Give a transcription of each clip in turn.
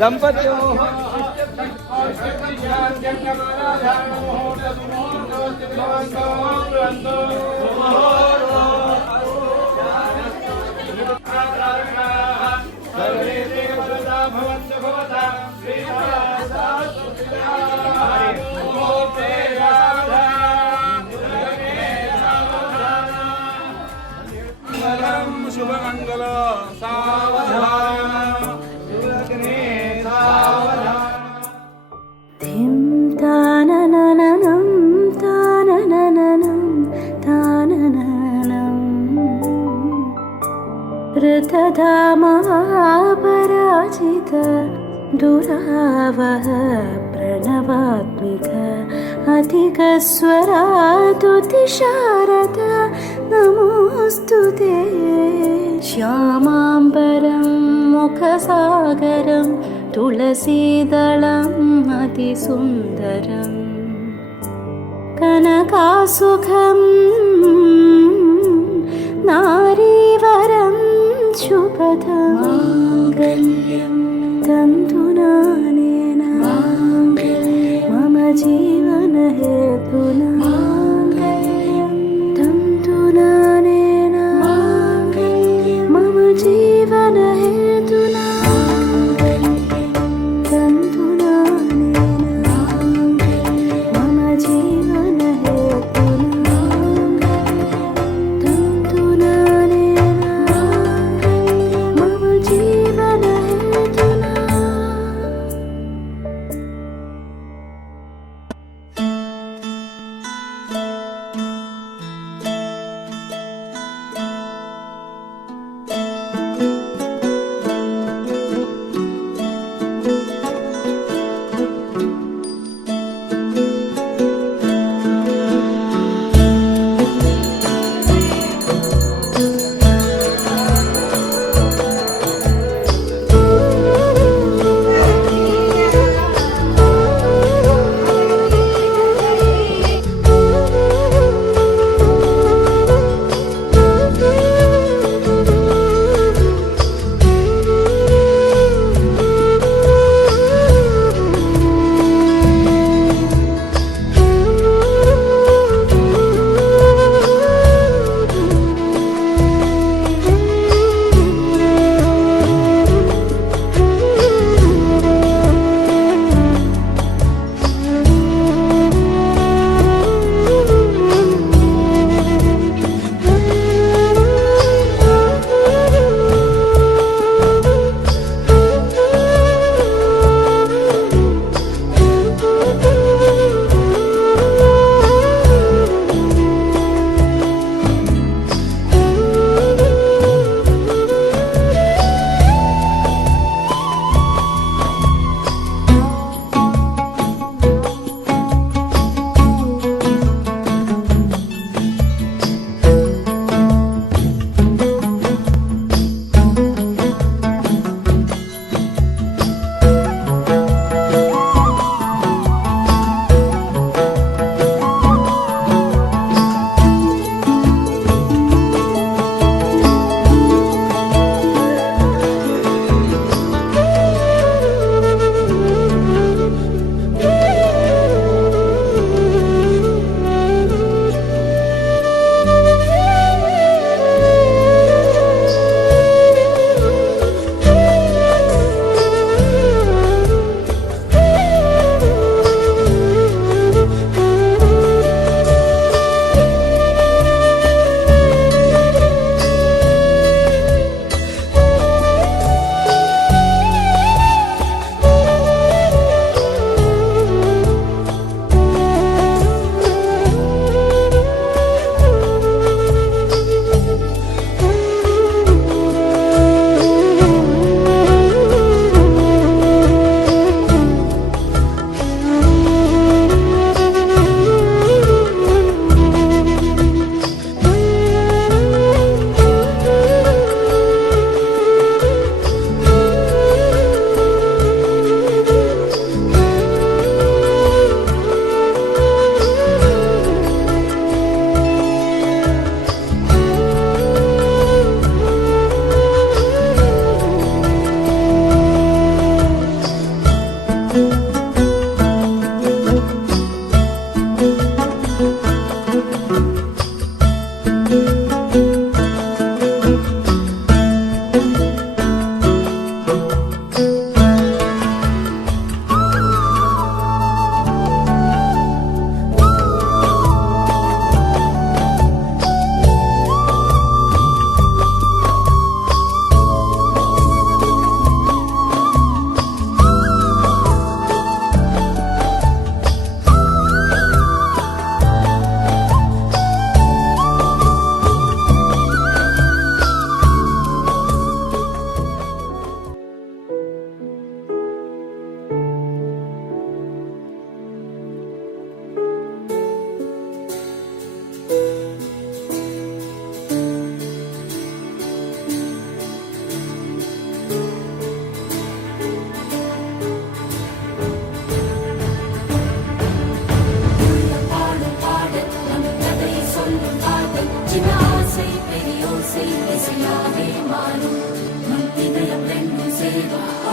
దంపత్యో శుభమంగళ సావధాన తానననం తానననం తానననం ऋतधामापराजित दुरावह प्रणवात्मिक अधिकस्वरातुतिशारद नमोऽस्तु ते श्यामाम्बरं मुखसागरं तुलसीदलम् अतिसुन्दरं कनकासुखं नारीवरं शुभदं तन्तुनानेन मम जीवनहेतुना तन्तुनानेन मम जीवनहेतुना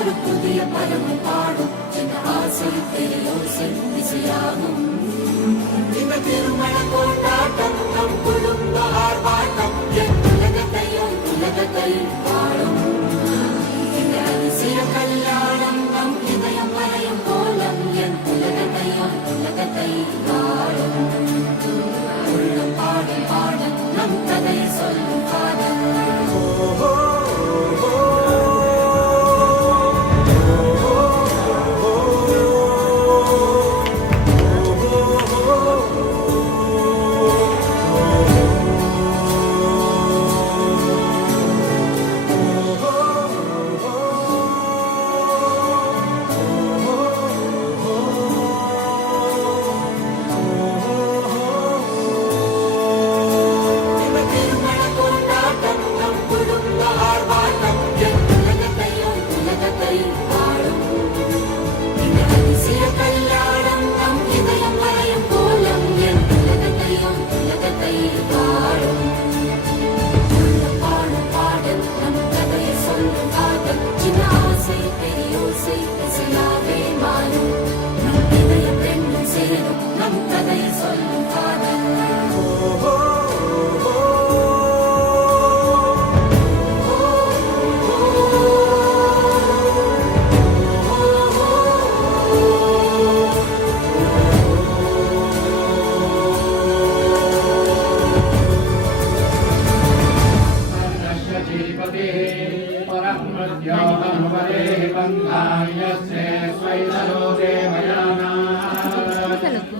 பாடும் புதிய பருவம் பாடும் இந்த ஆசை பெரியோசை இசையாகும். இந்த திருமண கொண்டாட்டம் நம் குடும்ப ஆர்ப்பாட்டம் என் உலகத்தையும் உலகத்தை பாடும். இந்த அதிசய கல்யாணம் நம் இதயம் வரையும் கோலம் என் உலகத்தையும் உலகத்தை பாடும். உள்ளம் பாடும் பாடும் நம் கதை சொல்லும் காதல்.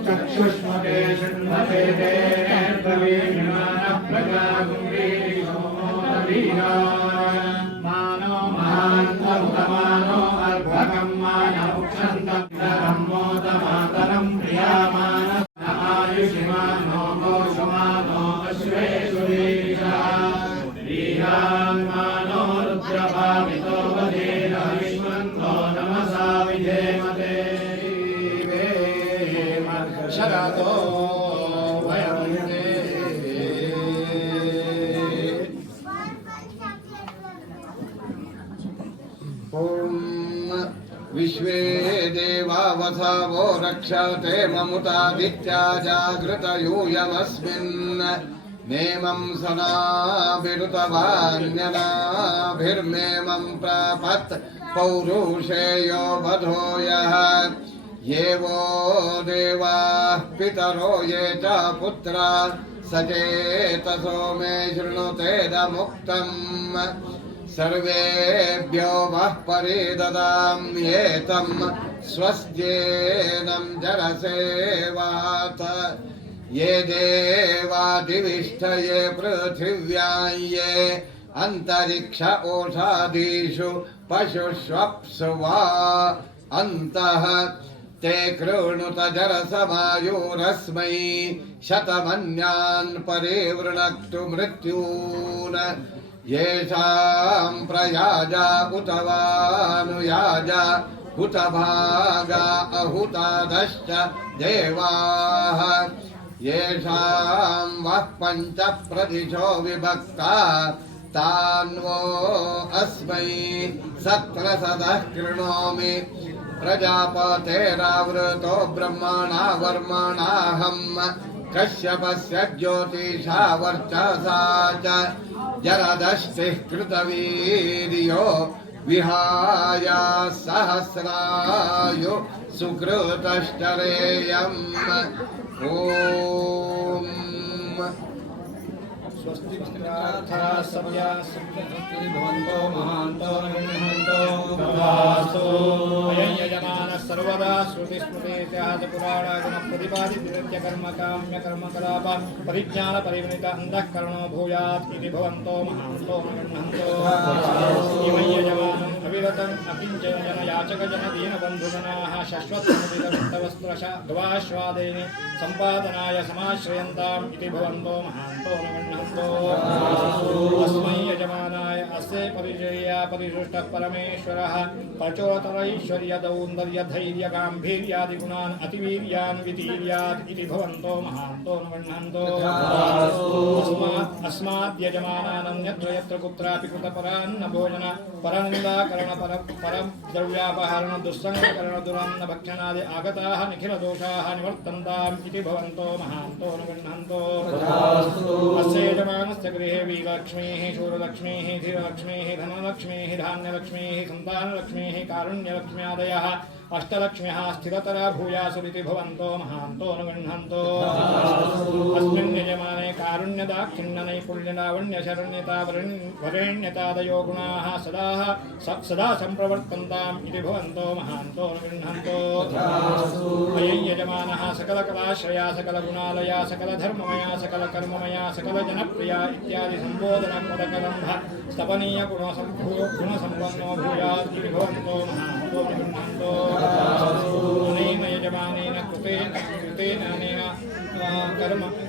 चक्षुष्मते शृण्वते ते प्रवीणमानः प्रजागुम्भीरिषो मानो महान्तमुतमानो अर्भकं मानमुक्षन्तम् मोदमातरं प्रियामानः आयुषिमानो घोषमानो अश्वेषु वीरान्मानो रुद्रभावितो वदेन विश्वन्तो नमसा विधेमते शरदो वयमुने विश्वे देवा वसावो रक्षते ममुतादित्या जागृत यूयमस्मिन् नेमं सनाभिरुतवान्यनाभिर्मेमं प्रापत् पौरुषेयो वधो यः ये वो देवाः पितरो ये च पुत्रा सचेतसो मे शृणुतेदमुक्तम् सर्वेभ्यो वः परिददाम्येतं स्वस्त्येनं जरसेवात ये देवादिविष्ट ये पृथिव्यां ये अन्तरिक्ष ओषादीषु पशुष्वप्सु वा अन्तः ते कृणुत जरसमायुरस्मै शतमन्यान् परिवृणक्तु मृत्यून् येषां प्रयाजा उत वानुयाजा हुत भागा अहुतादश्च देवाः येषां वः पञ्च प्रदिशो विभक्ता तान्वो अस्मै सत्रसदः कृणोमि प्रजापतेरावृतो ब्रह्मणा वर्मणाहम् कश्यपस्य ज्योतिषा वर्चसा च जरदष्टिः कृतवीर्यो विहाय सहस्रायु सुकृतश्चरेयम् ॐ स्वस्ति मित्रार्थाः सव्या सिद्ध्यन्ति भवन्तो महान्तो निर्महन्तो तथास्तु अयं यजमानः सर्वदा श्रुतिस्मृतित्यादिपुराणागुणप्रतिपादितस्य कर्मकाम्यकर्मकलाप परिज्ञानपरिगणित अन्तःकरणो भूयात् इति भवन्तो महान्तो निर्महन्तो इमं यजमानम् अविरतम् अकिञ्चनयाचकजनदीनबन्धुजनाः शश्वतमुदितवस्त्रश गवाश्वादेन सम्पादनाय समाश्रयन्ताम् इति भवन्तो महान्तो महान्तो नमन्तो अस्मै यजमानाय अस्य परिचर्या परिसृष्टः परमेश्वरः प्रचोतरैश्वर्यदौन्दर्यधैर्यगाम्भीर्यादिगुणान् अतिवीर्यान् वितीर्यात् इति भवन्तो महान्तो नमन्तो अस्माद्यजमानानन्यत्र यत्र कुत्रापि कृतपरान्न भोजन परनिन्दाकरण परं द्रव्यापहरण दुस्सङ्गकरण दुरन्न भक्षणादि आगताः निखिलदोषाः निवर्तन्ताम् इति भवन्तो महान्तो नमन्तो अस्य यजमानस्य गृहे वीरलक्ष्मीः शूरलक्ष्मीः धीरलक्ष्मीः धनलक्ष्मीः धान्यलक्ष्मीः सन्तानलक्ष्मीः कारुण्यलक्ष्म्यादयः अष्टलक्ष्म्यः स्थिरतरा भूयासुरिति भवन्तो महान्तो नमन्तो अस्मिन् यजमाने कारुण्यदाक्षिण्यनैपुण्यलावण्यशरण्यता वरेण्यतादयो गुणाः सदा सम्प्रवर्तन्ताम् इति भवन्तो महान्तो नमन्तो अयं यजमानः सकलकलाश्रया सकलगुणालया सकलधर्ममया सकलकर्ममया सकलजनप्रिया इत्यादि सम्बोधनपदकलम्भ स्तपनीय गुणसम्पन्नो भूयात् इति भवन्तो महान्तो नमन्तो अनेन यजमानेन कृतेन अनेन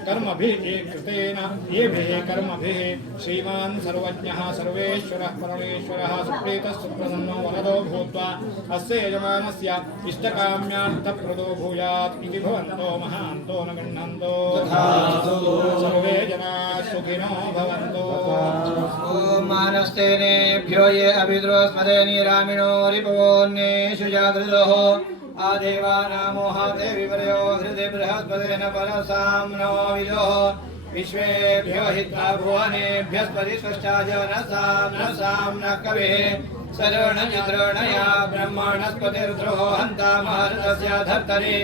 कर्मभिः कृतेन येभिः कर्मभिः श्रीमान् सर्वज्ञः सर्वेश्वरः परमेश्वरः सुप्रीतः सुप्रसन्नो वरदो भूत्वा अस्य यजमानस्य इष्टकाम्यार्थप्रदो भूयात् इति भवन्तो महान्तो नमन्तो सर्वे जनाः सुखिनो भवन्तु। मानस्तेनेभ्यो ये अभिद्रोस्मदे निरामिणो रिपोन्येषु जागृतोः आदेवानामोहाते विपर्यो हृदि बृहस्पतेन परसाम्नो विदोः विश्वेभ्यो हित्वा भुवनेभ्यस्पति स्पष्टाय नसाम्नः कविः शरणयद्रणया ब्रह्मणस्पतिरुद्रो हन्ता महर्तस्य धर्तरि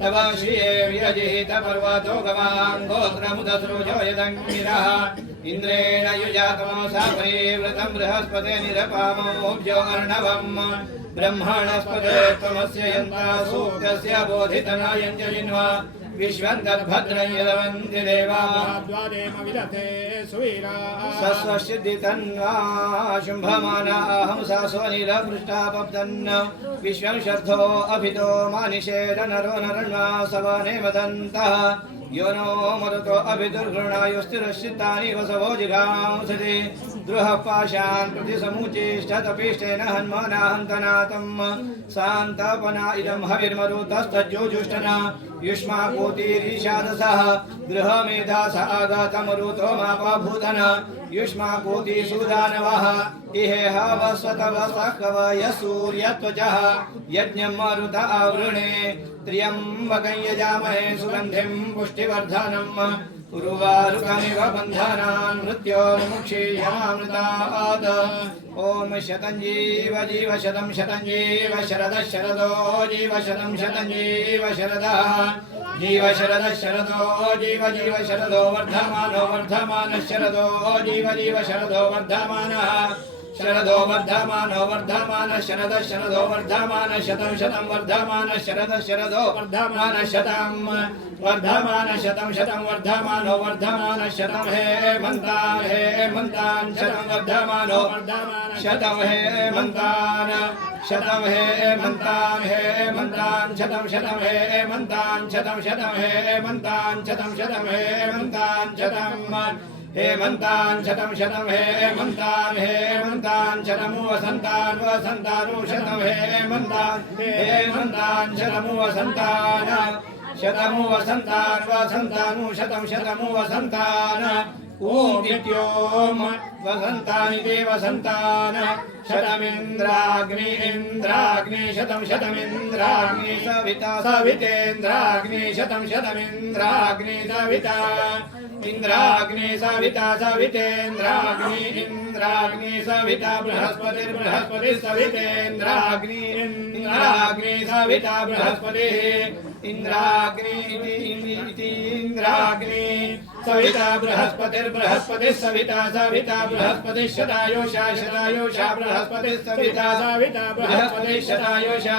तव श्रिये व्यजिहित पर्वतो गवाङ्गोत्रमुदसृजो यदङ्गिरः इन्द्रेण युजातमसा परिवृतं बृहस्पते निरपामोऽभ्यो अर्णवम् ब्रह्मणस्पते त्वमस्य यन्ता सूक्तस्य बोधितनायञ्च जिन्वा विश्वं तद्भद्रं यदवन्ति देवाद्वादेम विदते सुवीराः सस्वसिद्धितन्वा शुम्भमानाहं सास्वनिरपृष्टापप्तन् विश्वं शर्धो अभितो मानिषेद नरो नरण्वा सवने मदन्तः यो नो मरुतो अभिदुर्गृणायुस्तिरश्चित्तानि वसवो जिघांसति द्रुह पाशान् प्रतिसमुचिष्टतपिष्टेन हन्मानाहन्तनातम् सान्तपना इदं हविर्मरुतस्तज्जोजुष्टना युष्माकोटिरीशादसः गृहमेधास आगतमरुतो मापाभूतन युष्माकोटिसूदानवः इहेह वस्वतवसः कवयः सूर्यत्वचः यज्ञं मरुत आवृणे त्र्यम्बकं यजामहे सुगन्धिं पुष्टिवर्धनम् उर्वारुकमिव बन्धनान् मृत्योर्मुक्षीयमामृतात् ॐ शतं जीव जीव शतं जीव शरदः शरदो जीव शतं जीव शरदः जीव शरदः शरदो जीव जीव शरदो वर्धमानो वर्धमानः शरदो जीव जीव शरदो वर्धमानः शरदो वर्धमानो वर्धमानः शरदः शरदो वर्धमानः शतं शतं वर्धमानः शरदः शरदो वर्धमानः शतं वर्धमानः शतं शतं वर्धमानो वर्धमानः शतं हेमन्तान् शतं वर्धमानो शतं हेमन्तान् शतं हेमन्तान् शतं शतं हेमन्तान् शतं शतं हेमन्तान् शतं शतं हेमन्तान् शतं हेमन्तान् शतं शतं हेमन्तान् शतमु वसन्तान् शतं हेमन्तान् शतमु वसन्तान् शतं शतमु वसन्तान् ॐ इत्योम वसन्तानि ते वसन्तान् शतमिन्द्राग्नि इन्द्राग्नि शतं शतमिन्द्राग्नि सविता सवितेन्द्राग्नि शतं शतमिन्द्राग्नि सविता इंद्राग्नि सविता सवितेन्द्राग्नि इंद्राग्नि सविता बृहस्पति सवितेन्द्राग्नि इंद्राग्नि सविता बृहस्पति इंद्राग्नि इंद्राग्नि सविता बृहस्पति सविता बृहस्पति शतायुषा बृहस्पति सविता बृहस्पति शतायुषा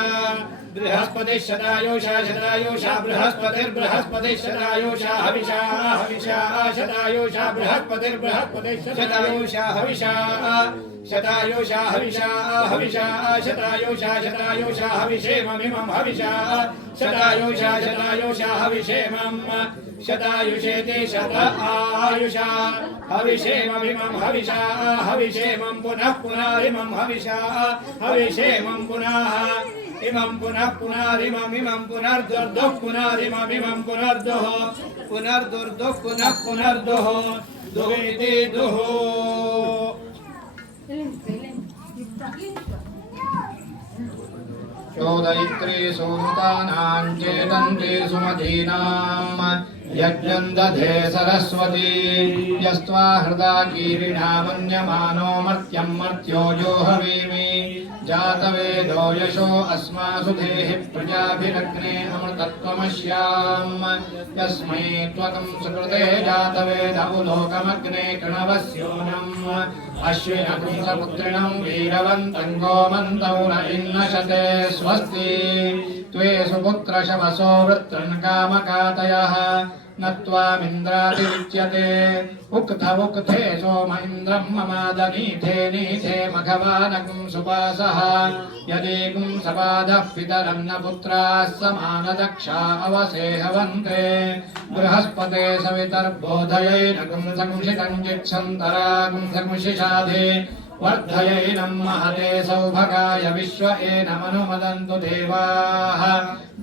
बृहस्पति शतायुषा बृहस्पति शतायुषा हविषा शतायुषा बृहस्पति शतायुषा हविषा शतायुषा हविषा हविषा शतायुषा शतायुषा हविषेममिमं हविषा शतायुषा शतायुषा हविषेमं शतायुषेति शत आयुषा हविषेममिमं हविषा हविषेमं पुनः पुनरिमं हविषा हविषेमं पुनः इमं पुनः पुनरिममिमं पुनर्दुर्दुः पुनरिममिमं पुनर्दुः पुनर्दुर्दुः पुनः पुनर्दुः दुहिति दुः चोदयित्री सुमतानां चेतन्ते सुमतीनां यज्ञं दधे सरस्वती यस्त्वा हृदा कीरिणा मन्यमानो मर्त्यं मर्त्यो यो हवीमि जातवेदो यशो अस्मासु देहि प्रजाभिरग्ने अमृतत्वमस्याम् यस्मै त्वकं सुकृते जातवेद उलोकमग्ने कृणवस्योनम् अश्विनपुंसपुत्रिणं वीरवन्तं गोमन्तौ न इन्नशते स्वस्ति त्वे सुपुत्रशवसो वृत्रन् कामकातयः न त्वामिन्द्रातिरिच्यते उक्थ उक्थे सोम इन्द्रं ममादनीथे नीथे मघवानकं सुपासः यदीकुं सपादः पितरं न पुत्राः समानदक्षा अवसेहवन्ते बृहस्पते सवितर्बोधयैनकं संशितं जित्सन्तरागं संशिषाधे वर्धयैनं महते सौभगाय विश्व एनमनुमदन्तु देवाः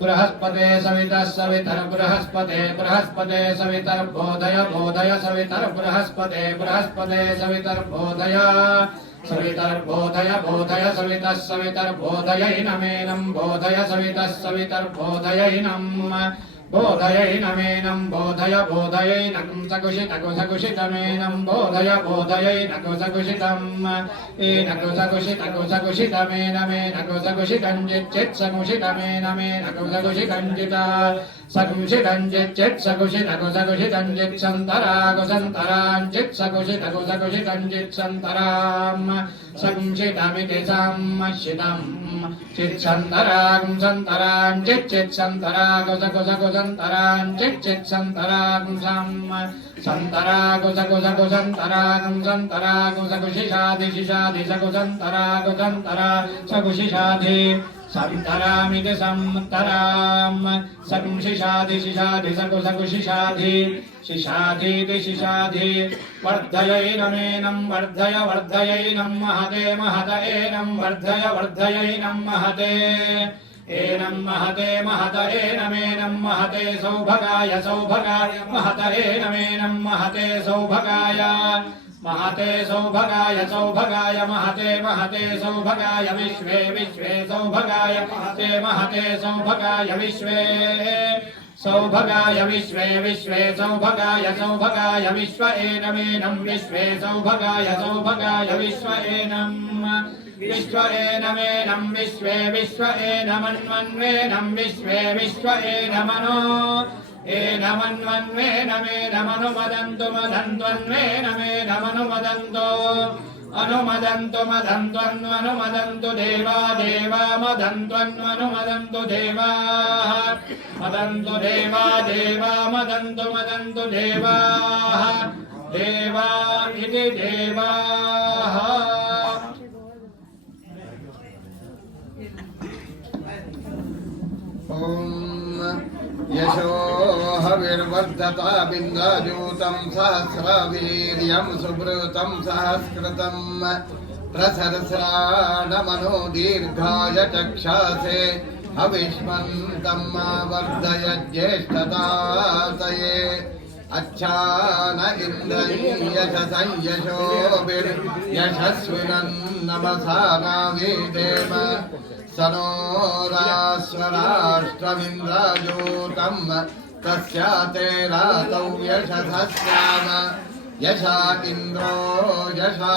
बृहस्पते सवितः सवितर् बृहस्पते बृहस्पते सवितर् बोधय बोधय सवितर् बृहस्पते बृहस्पते सवितर् बोधय सवितर् बोधय बोधय सवितः सवितर् बोधयैनमेनं बोधय सवितः सवितर् बोधयैनं बोधयैनमेनं बोधय बोधयैनकं सकुशितकुसकुशितमेनं बोधय बोधयैनकुसकुशितम् एनकुसकुशितकुसकुशितमेनमेनकुसकुशितं चिच्चित्सकुशितमेनमेनकुसकुशितं चिता सकुशितं चिच्चित्सकुशितकुसकुशितं चित्सन्तराकुसन्तरां चित्सकुशितकुसकुशितं चित्सन्तराम् संशितमिति सम्मशितं चित्सन्तरां सन्तरां चिच्चित्सन्तराकुसकुसकुसन्तरां चिच्चित्सन्तरां सन्तराकुसकुसकुसन्तरां सन्तराकुसकुशिषाधिशिषाधिसकुसन्तराकुसन्तरा सकुशिषाधि सन्तरामिति सन्तरां संशिषाधिशिषाधि सकुसकुशिषाधि शिषाधीति शिषाधि वर्धयैनमेनं वर्धय वर्धयैनं महते महत एनं वर्धय वर्धयैनं महते एनं महते महत एनमेनं महते सौभगाय सौभगाय महत एनमेनं महते सौभगाय महते सौभगाय सौभगाय महते महते सौभगाय विश्वे विश्वे सौभगाय महते सौभगाय विश्वे सौभगाय विश्वे विश्वे सौभगाय सौभगाय विश्व एनमेनं विश्वे सौभगाय सौभगाय विश्व एनं विश्व एनमेनं विश्वे विश्व एनमन्वन्वेनं विश्वे विश्व एनमनो एनमन्वन्वेनमेनमनुमदन्तु मदन्त्वन्वेनमेनमनुमदन्तो अनुमदन्तु मदन्त्वन्वनुमदन्तु देवा देवा मदन्त्वन्वनुमदन्तु देवाः मदन्तु देवा देवा मदन्तु मदन्तु देवाः देवा इति देवाः यशो हविर्वर्धता बिन्दाजूतं सहस्रवीर्यं सुब्रूतं सहस्कृतं प्रसहस्राणमनो दीर्घाय चक्षासे हविष्मन्तं वर्धय ज्येष्ठतातये अच्छान इन्द्रयशसं यशोभिर्यशस्विनन्नमसा नावीदेम सनो राष्ट्रमिन्द्राजूतं तस्याते रातौ यशसस्याम यशा इन्द्रो यशा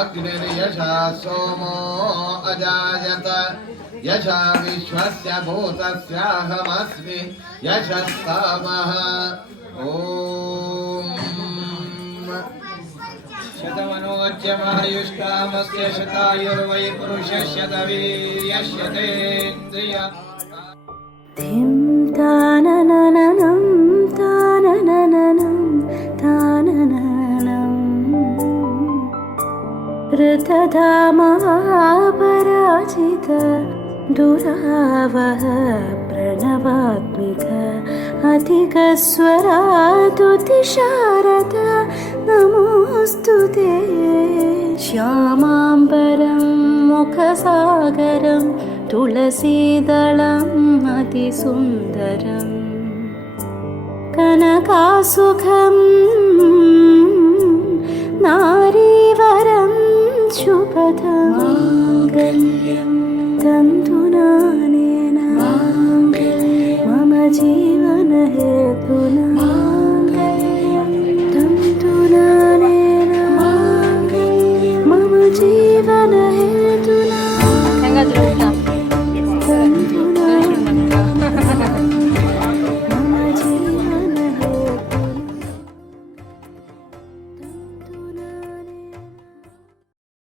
अग्निर्यशा सोमो अजायत यशा विश्वस्य भूतस्याहमस्मि यशस्तामः ॐ शतमनोज्यमायुष्कामस्य शतायुर्वै पुरुषस्य शतवीर्यस्य तेन्द्रिय धिं ताननननं ताननननं तानननं ऋतधामपराजित दुरावह प्रणवात्मिक अधिकस्वरातुतिशारद नमोऽस्तु ते श्यामाम्बरं मुखसागरं तुलसीदलम् अतिसुन्दरम् कनकासुखं नारीवरं शुभदं माङ्गल्यं तन्तुना